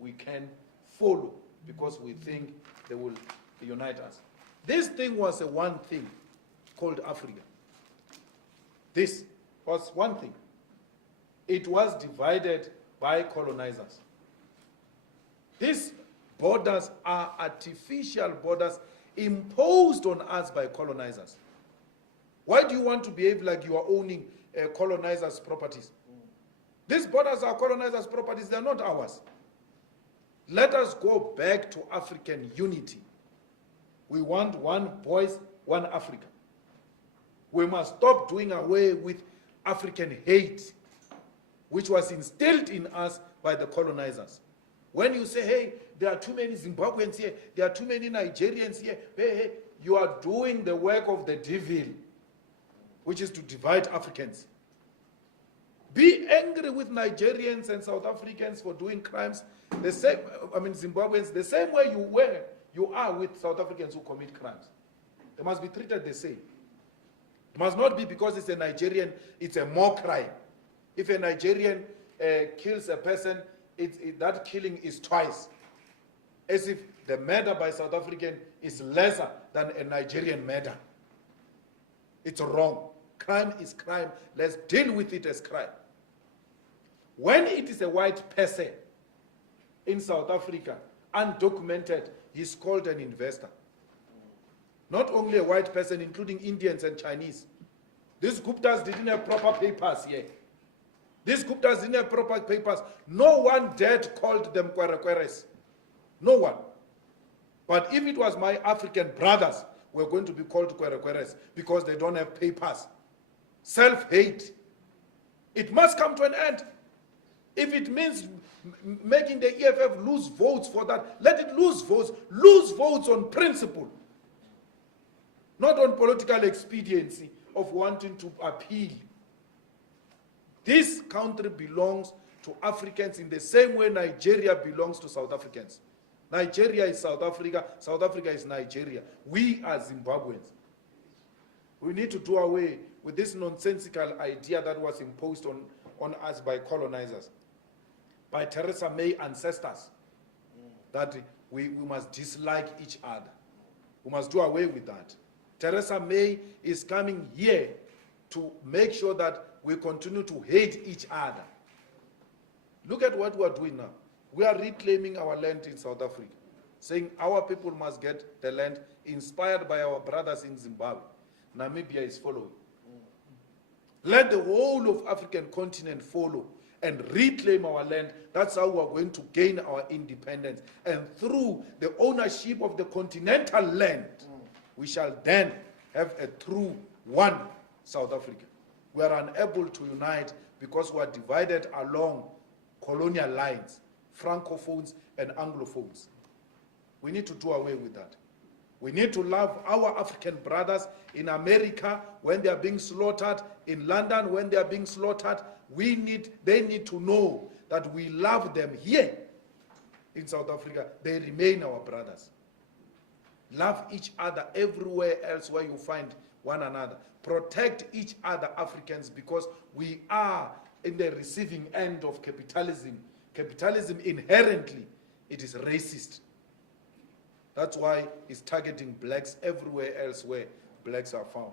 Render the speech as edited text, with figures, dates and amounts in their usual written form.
we can follow because we think they will unite us. This thing was a one thing called Africa. This was one thing. It was divided by colonizers. These borders are artificial borders imposed on us by colonizers. Why do you want to behave like you are owning colonizers' properties? These borders are colonizers' properties, they are not ours. Let us go back to African unity. We want one voice, one Africa. We must stop doing away with African hate, which was instilled in us by the colonizers. When you say, hey, there are too many Zimbabweans here, there are too many Nigerians here, hey, you are doing the work of the devil, which is to divide Africans. Be angry with Nigerians and South Africans for doing crimes, the same, Zimbabweans, the same way you are with South Africans who commit crimes. They must be treated the same. It must not be because it's a Nigerian, it's a more crime. If a Nigerian kills a person, that killing is twice. As if the murder by South African is lesser than a Nigerian murder. It's wrong. Crime is crime. Let's deal with it as crime. When it is a white person in South Africa, undocumented, he's called an investor. Not only a white person, including Indians and Chinese. These Guptas didn't have proper papers yet. These Guptas didn't have proper papers. No one dared called them Kwerekweres. No one. But if it was my African brothers, we're going to be called Kwerekweres because they don't have papers. Self-hate. It must come to an end. If it means making the EFF lose votes for that, let it lose votes. Lose votes on principle. Not on political expediency of wanting to appeal. This country belongs to Africans in the same way Nigeria belongs to South Africans. Nigeria is South Africa, South Africa is Nigeria. We are Zimbabweans. We need to do away with this nonsensical idea that was imposed on us by colonizers, by Theresa May ancestors, that we must dislike each other. We must do away with that. Theresa May is coming here to make sure that we continue to hate each other. Look at what we are doing now. We are reclaiming our land in South Africa, saying our people must get the land inspired by our brothers in Zimbabwe. Namibia is following. Let the whole of African continent follow and reclaim our land. That's how we are going to gain our independence. And through the ownership of the continental land, we shall then have a true one South Africa. We are unable to unite because we are divided along colonial lines, Francophones and Anglophones. We need to do away with that. We need to love our African brothers in America when they are being slaughtered, in London when they are being slaughtered. They need to know that we love them here in South Africa. They remain our brothers. Love each other everywhere else where you find one another. Protect each other, Africans, because we are in the receiving end of capitalism. Capitalism inherently, it is racist. That's why it's targeting blacks everywhere else where blacks are found.